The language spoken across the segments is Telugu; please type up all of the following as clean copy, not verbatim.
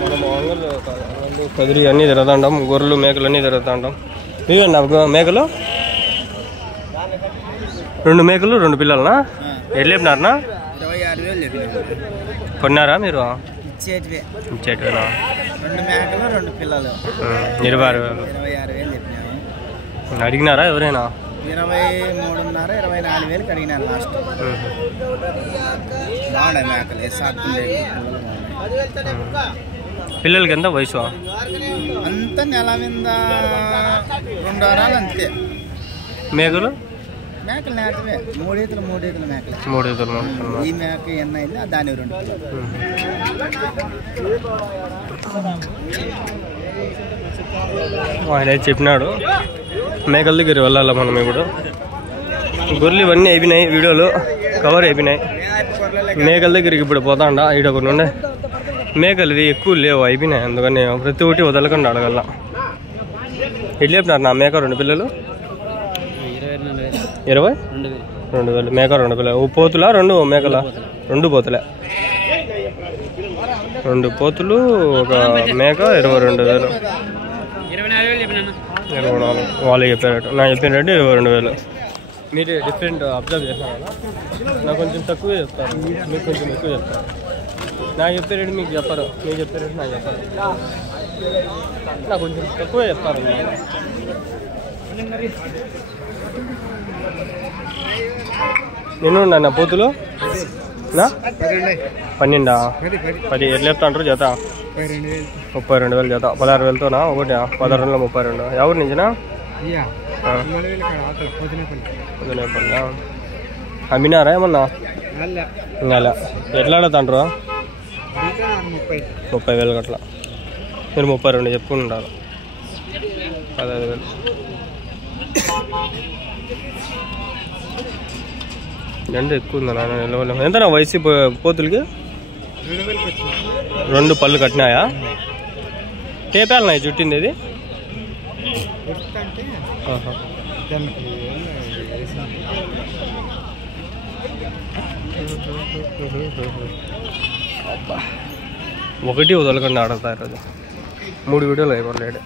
మనం అంగళ్ళు కదిరి అన్నీ తిరుగుతుంటాం, గొర్రెలు మేకలు అన్నీ తిరుగుతుంటాం. ఇవన్నా మేకలు 2 మేకలు 2 పిల్లలనా? ఎట్లా చెప్పినారనా? 26,000 చెప్పిన. కొన్నారా మీరు? ఇచ్చేటివే. ఇచ్చేటివేనా? 2 మేకలు 2 పిల్లలు 26,000. 26,000 చెప్పినాము. అడిగినారా ఎవరైనా? 23,500 24,000 అడిగినారు లాస్ట్. బాగున్నాయి మేకలు, పిల్లలకి ఎంత వయసు? అంతా నెల మీద 2 వారాలు అంతే. మేకలు నేటివే 3 ఈతలు మేకలు. 3 ఈతలు. ఈ మేక ఎన్ని అయింది దాని 2 ఆయన చెప్పినాడు మేకల దగ్గర వెళ్ళాలా మనం. ఇప్పుడు గొర్రెలు ఇవన్నీ అయిపోయినాయి, వీడియోలు కవర్ అయిపోయినాయి. మేకల దగ్గరికి ఇప్పుడు పోతాండా. ఈడ కొన్ని ఉండే మేకలు ఇవి ఎక్కువ లేవు, అయిపోయినాయి. అందుకని ప్రతి ఒక్కటి వదలకుండా అడగల. ఎట్లా చెప్పినారు నా మేక 2 పిల్లలు? 22,000 మేక 2 పిల్లలు. పోతులా 2 మేకలా? 2 పోతులే. 2 పోతులు ఒక మేక 22,000. 24 వాళ్ళు చెప్పారట. నా చెప్పిన రేటు 22,000. మీరు డిఫరెంట్ అబ్జర్వ్ చేస్తారా? నాకు కొంచెం తక్కువే చెప్తారు, మీకు కొంచెం ఎక్కువ చెప్తారు. నాకు చెప్పే రేటు మీకు చెప్పరు, మీకు చెప్పే రేటు నాకు చెప్పరు. నాకు కొంచెం తక్కువే చెప్తారు. ఎన్ని ఉన్నాయి నా పోతులు? 12 10 ఎట్లా చెప్తాంటారు జత? 32,000 జత. 16,000తోనా ఒకటి? 16,000 32. ఎవరి నుంచినా? పొద్దునేపల్లి. అమ్మినారా ఏమన్నా? ఇంకా ఎట్లా ఆడతాంటారు? 30,000 అట్లా. మీరు 32 చెప్పుకుంటారు. 15,000. ఎండ ఎక్కువ ఉందా నాన్న? నిలవలేము. ఎంతనా వయసు పోతులకి? 2 పళ్ళు కట్టినాయా? టేపాలన్నాయి చుట్టింది ఇది? ఒకటి వదలకుండా ఆడతారు రోజు. 3 వీడియోలు అయిపోలేడు.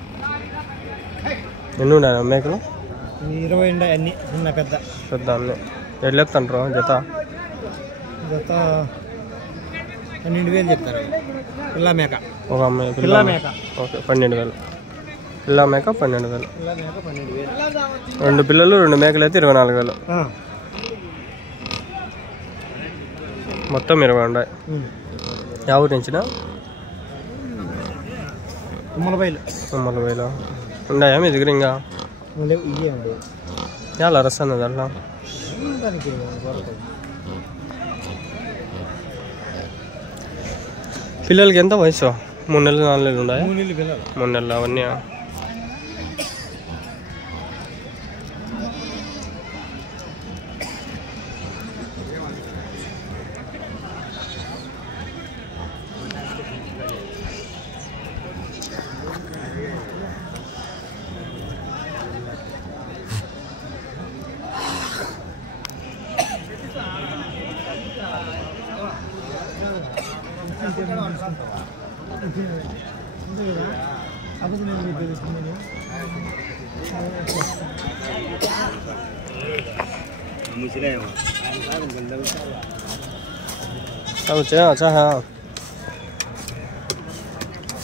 ఎన్ని ఉన్నాయి మేకలు? 20 ఉన్నాయి అన్ని. పెద్ద అన్నీ ఎట్లా చెప్తాంటారు జత? 12,000 చెప్తారు. పిల్ల మేక ఒక అమ్మాయి పిల్ల మేక. ఓకే 12,000. పిల్ల మేక 12,000. 2 పిల్లలు 2 మేకలు అయితే 24,000. మొత్తం 20 ఉన్నాయి. ఎవరి నుంచినా? 30,000 ఉన్నాయా మీ దగ్గర? ఇంకా ఎలా రస్తాను దాంట్లో? పిల్లలకి ఎంత వయసు? 3 నెలలు 4 నెలలు ఉన్నాయా? 3 నెలలు అవన్నీ.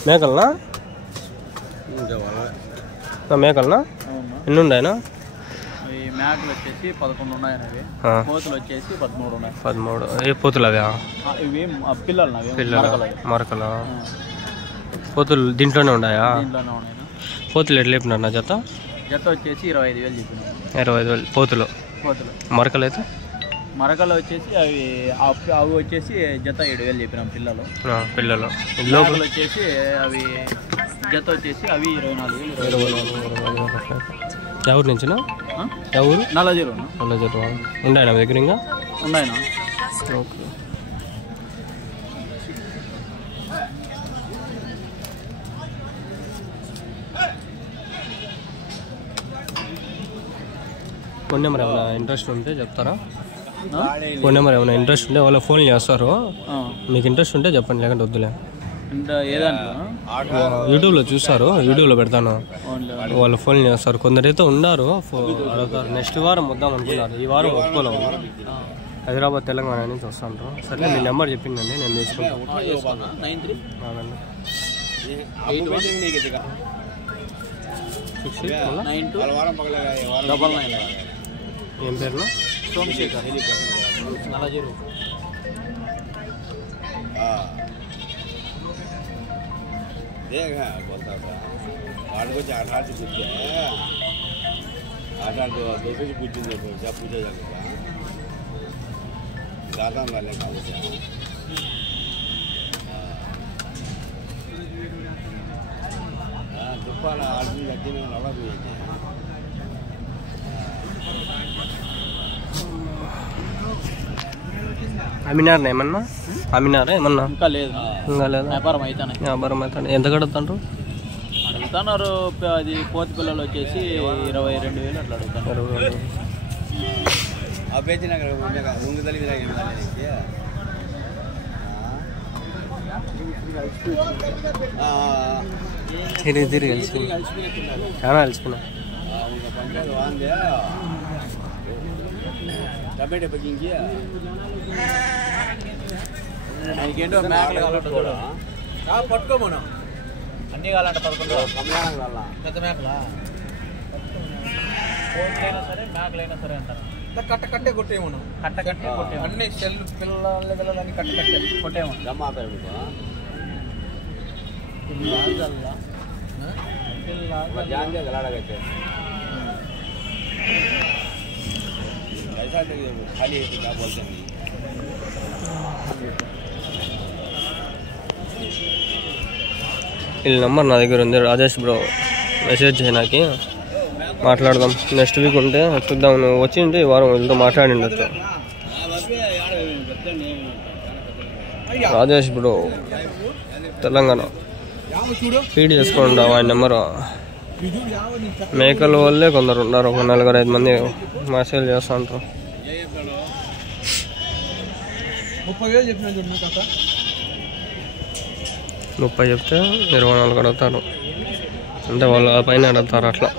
మేకలనా? మేకలనా? ఎన్ని ఉన్నాయనా? మేకలు వచ్చేసి 11 ఉన్నాయని. పోతులు వచ్చేసి 13 ఉన్నాయి. 13. ఏ పోతులు అవి? ఇవి పిల్లలు మరకలు. పోతులు దీంట్లోనే ఉన్నాయా? దీంట్లోనే ఉన్నాయి. పోతులు ఎట్లా చెప్పినారు నా జత? జత వచ్చేసి 25,000 చెప్పినారు. 25,000 పోతులు. మరకలు అయితే? మరకలు వచ్చేసి అవి వచ్చేసి జత 7,000 చెప్పినాం. పిల్లలు లోపల వచ్చేసి అవి జత వచ్చేసి అవి 24,000. ఎవరి నుంచినా? ఎవరు? నల్లజరు ఉన్నాయన దగ్గర? ఇంకా ఉన్నాయన. ఓకే. ఫోన్ నెంబర్ ఏమైనా ఇంట్రెస్ట్ ఉంటే చెప్తారా? ఫోన్ నెంబర్ ఏమైనా ఇంట్రెస్ట్ ఉంటే వాళ్ళ ఫోన్ చేస్తారు. మీకు ఇంట్రెస్ట్ ఉంటే చెప్పండి, లేకుంటే వద్దులే. యూట్యూబ్లో చూస్తారు, యూట్యూబ్లో పెడతాను, వాళ్ళు ఫోన్ చేస్తారు. కొందరైతే ఉన్నారు అడుగుతారు. నెక్స్ట్ వారం వద్దాం అనుకున్నారు, ఈ వారం ఒప్పుకోలేము. హైదరాబాద్ తెలంగాణ నుంచి వస్తాను. సరే మీ నెంబర్ చెప్పిందండి, నేను తీసుకుంటాను. ఏం పేరు? సోమశేఖర్. వాడికొచ్చి ఆట ఆడి కూర్చే ఆట ఆడుతూ దోశకి కూర్చుంది పూజ జాతం రాలే కాబట్టి తుప్పాల ఆడుతుంది కట్టి మేము నడవకపోయింది. అమ్మినారా ఏమన్నా? అమ్మినారా ఏమన్నా? ఇంకా లేదు, ఇంకా లేదా? వ్యాపారం అవుతానే. వ్యాపారం అవుతాను. ఎంత కడుగుతాండ్రు? అడుగుతున్నారు. అది పోతు పిల్లలు వచ్చేసి 22,000 అట్లా అడుగుతారు. తిరిగి తిరిగి కలిసిపోయినా, చాలా కలిసిపోయినా. టమాటా పచ్చింకి ఆయనకేంటో మేకలు కావాలంటే చూడ పట్టుకో మనం అన్నీ కావాలంటే 11 పెద్ద మేకలా సరే మేకలైనా సరే అంటారు. కట్టే కొట్టేమను, కట్టే కొట్టే అన్ని చెల్లు పిల్లలని కట్టే కొట్టేమను జమాతాడు జాంగే గలాడగచ్చే ऐसा खाली है क्या बोलते हैं వీళ్ళ నెంబర్ నా దగ్గర ఉంది. రాజేష్ బ్రో మెసేజ్ చేయనాకి మాట్లాడదాం. నెక్స్ట్ వీక్ ఉంటే చూద్దాం. నువ్వు వచ్చింటే ఈ వారం వీళ్ళతో మాట్లాడిండొచ్చు. రాజేష్ బ్రో తెలంగాణ ఫీడ్ చేసుకోండి ఆయన నెంబరు. మేకల వల్లే కొందరు ఉన్నారు, ఒక 4-5 మంది మెసేజ్ చేస్తూ ఉంటారు. 30,000 చెప్పిన 30 చెప్తే 24 అడుగుతారు. అంటే వాళ్ళు ఆ పైన అడుగుతారు. అట్లా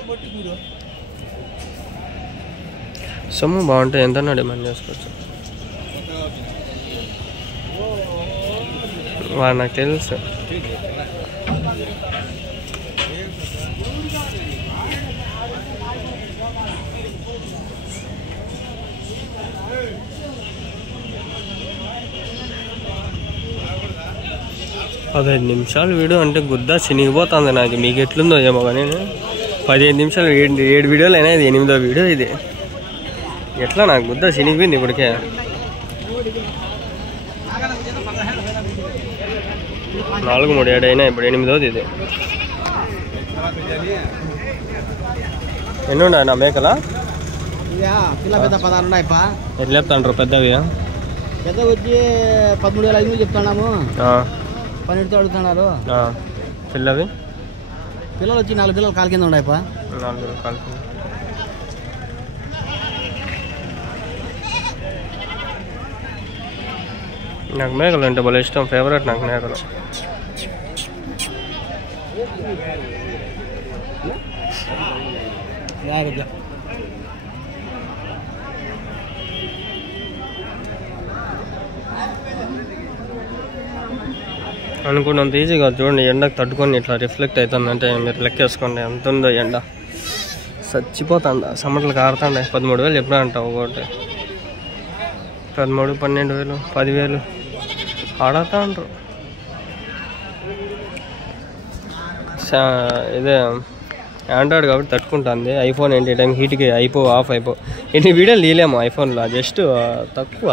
సొమ్ము బాగుంటే ఎంతైనా డిమాండ్ చేసుకోవచ్చు. వాడు నాకు తెలుసు. అదే 5 నిమిషాలు వీడియో అంటే గుద్దా చినిగిపోతుంది నాకు. మీకు ఎట్లుందో ఏమో కానీ 15 నిమిషాలు 7 వీడియోలు అయినా ఇది 8వ వీడియో. ఇది ఎట్లా నాకు గుద్దా చినిగిపోయింది ఇప్పటికే. 4-3 అయినా ఇప్పుడు 8వది ఇది. ఎన్ని ఉన్నాయి నా మేకలా? ఎట్లా చెప్తాండ్రు పెద్దవి? పెద్ద వచ్చి 13,500 చెప్తున్నాము. 12తో అడుగుతున్నారు. పిల్లవి పిల్లలు వచ్చి 4 పిల్లలు కాలు కింద ఉన్నాయి. 4 కాలు కింద. నాకు మేకలు అంటే భలే ఇష్టం, ఫేవరెట్ నాకు మేకలు. అనుకున్నంత ఈజీగా చూడండి. ఎండకు తట్టుకొని ఇట్లా రిఫ్లెక్ట్ అవుతుందంటే మీరు లెక్కేసుకోండి ఎంత ఉందో ఎండ. చచ్చిపోతాండ, సమ్మర్లు కారుతాండ. 13,000 ఎప్పుడా అంటావు ఒకటి? 13,000, 12,000, 10,000 ఆడతా అంటారు. ఇదే ఆండ్రాయిడ్ కాబట్టి తట్టుకుంటుంది. ఐఫోన్ ఏంటి టైం హీట్కి ఆఫ్ ఎన్ని వీడియోలు తీయలేము ఐఫోన్లో, జస్ట్ తక్కువ.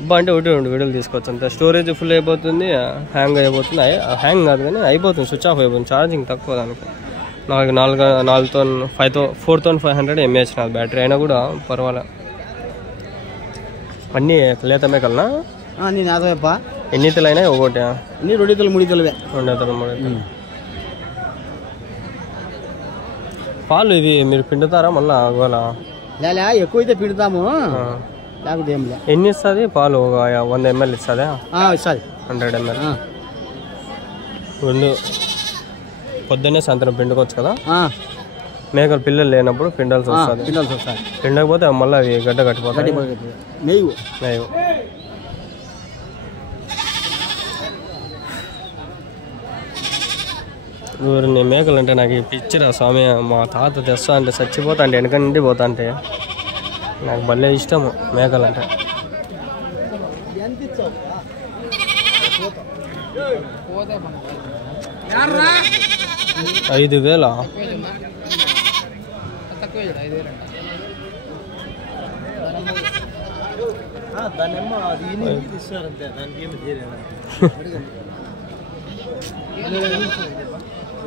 అబ్బా అంటే 1-2 వీడియోలు తీసుకోవచ్చు అంతే. స్టోరేజ్ ఫుల్ అయిపోతుంది, హ్యాంగ్ అయిపోతుంది. హ్యాంగ్ కాదు కానీ అయిపోతుంది, స్విచ్ ఆఫ్ అయిపోతుంది. ఛార్జింగ్ తక్కువ దానికి. నాకు 4,500 mAh నాది బ్యాటరీ అయినా కూడా పర్వాలే. అన్నీ లేత మేకలనా? నేను అదేపా. ఎన్ని ఇతలు అయినా ఒకటి? అన్ని 2 ఇతలు 3 ఇతలు. 2 ఇతలు 3 ఇతలు. పాలు ఇవి మీరు పిండుతారా మళ్ళా? ఒకవేళ ఎక్కువైతే పిండుతాము, లేకపోతే ఏం లే. ఎన్ని ఇస్తుంది పాలు? 100 ml ఇస్తుందా? ఇస్తుంది. 100 ml. రెండు పొద్దున్నే సాయంత్రం పిండుకోవచ్చు కదా. మేకలు పిల్లలు లేనప్పుడు పిండాల్సి వస్తుంది. పిండకపోతే మళ్ళీ అవి గడ్డ కట్టిపోతాయి. నెయ్యి ఊరిని మేకలు అంటే నాకు పిచ్చిరా స్వామి. మా తాత తెస్తా అంటే చచ్చిపోతా అంటే వెనక నుండి పోతా అంటే నాకు భలే ఇష్టము మేకలు అంటే. 5,000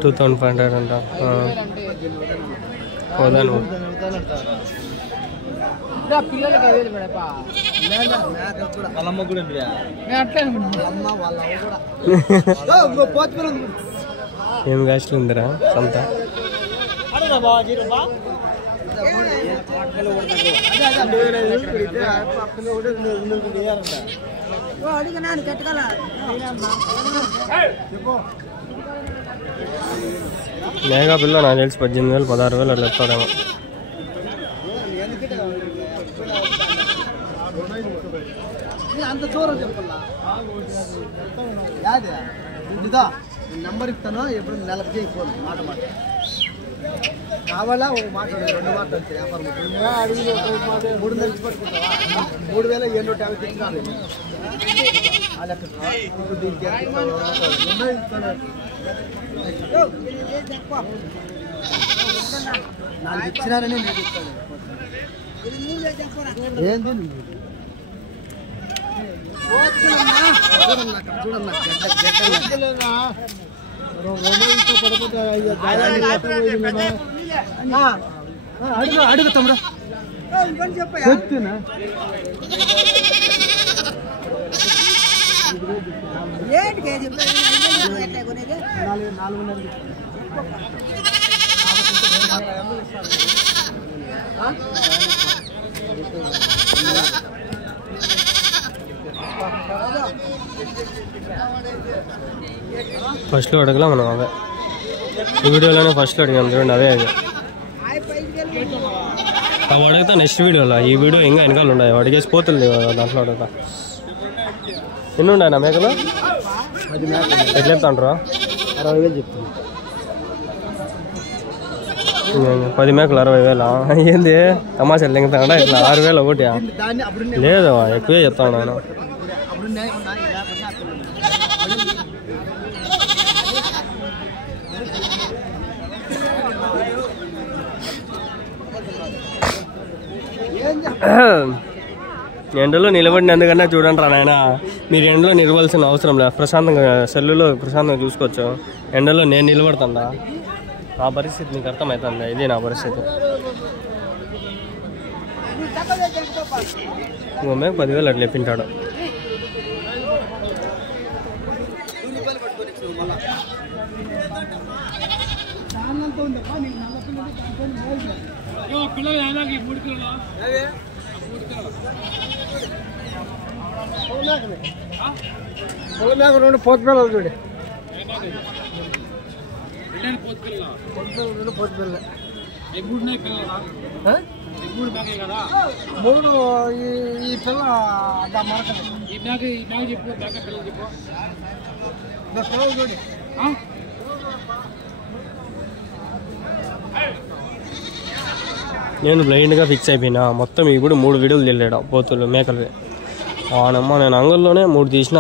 2,500 అంట. పోదాను ఏం గాస్ట్లు ఉందిరా సంత. మేఘా పిల్ల నాకు తెలిసి 18,000 16,000 అట్లా చెప్తాడేమో. నంబర్ ఇస్తాను ఎప్పుడు నెలకు చేయకపోదు మాట కావాలా ఒక మాట 2 మాటలు వచ్చాయి వ్యాపారం 3 నెలలు పట్టుకుంటావా 3,750 ఇచ్చినారు ఆ లెక్క ఇప్పుడు దీనికి నాకు ఇచ్చినారని నేను ఇస్తాను. ఏంది అడుగు తమ్ముడు చెప్తున్నా ఫస్ట్లో అడగలా మనం అవే ఈ వీడియోలోనే ఫస్ట్లో అడిగాం చూడండి అవే అవి అడుగుతా నెక్స్ట్ వీడియోలో. ఈ వీడియో ఇంకా వెనకాల ఉన్నాయి అడిగేసి పోతుంది దాంట్లో అడుగుతా. ఎన్ని ఉన్నాయి నా మేకలు ఎట్లా చెప్తాండ్రా 60,000 చెప్తాను. 10 మేకలు 60,000 ఏంది తమాషాలు దింగుతాడా ఇట్లా 6,000 ఒకటి లేదు ఎక్కువే చెప్తాను నేను. ఎండలో నిలబడినందుకన్నా చూడండి రా నాయన. మీరు ఎండలో నిలవాల్సిన అవసరం లేదు. ప్రశాంతంగా సెల్లులో ప్రశాంతంగా చూసుకోవచ్చు. ఎండలో నేను నిలబడతాడా నా పరిస్థితి నీకు అర్థమవుతుంది. ఇదే నా పరిస్థితి. మేక 10,000 అట్లా చెప్పింటాడు. పోతు పిల్లలు చూడు 3 ఈ పిల్ల మరకదు చూడు నేను బ్లైండ్గా ఫిక్స్ అయిపోయినా. మొత్తం ఇప్పుడు 3 వీడియోలు తెలియడా పోతులు మేకలు. అవునమ్మా నేను అంగల్లోనే 3 తీసిన.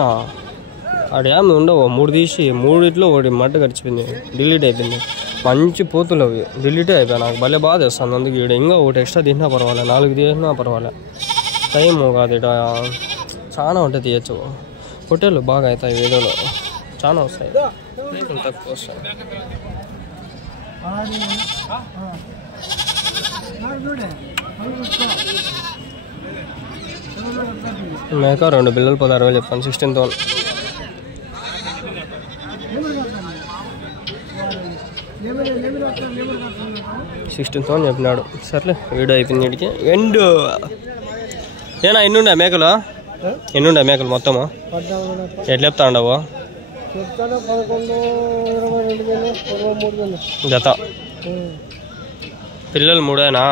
ఆడేమి ఉండవు 3 తీసి 3 ఒకటి మట్ట గడిచిపోయింది. డిలీట్ అయిపోయింది. మంచి పోతులు అవి డిలీటే అయిపోయాయి. నాకు భలే బాధ వేస్తుంది. అందుకే ఇక్కడ ఇంకా ఒకటి ఎక్స్ట్రా తీసినా పర్వాలేదు 4 తీసినా పర్వాలేదు. టైం కాదు ఇక్కడ చాలా ఉంటే తీయచ్చు. హోటళ్ళు బాగా అవుతాయి వీడియోలో చాలా వస్తాయి. తక్కువ వస్తాయి. మేక 2 పిల్లలు 16,000 చెప్పాను. 16,000 16,000 చెప్పినాడు. సర్లే వీడియో అయిపోయింది. వీడికి ఎండ్ ఏనా ఎన్నుండే మేకలు మొత్తము ఎట్లా చెప్తా ఉండవు చెప్తాను 11, 22 వేలు, 23 వేలు జత. పిల్లలు 3ఏనా?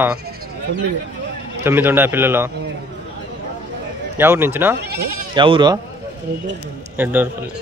9 ఉండే పిల్లలు. ఎవరి నుంచినా? ఎవరు? రెడ్డోర్పల్లి.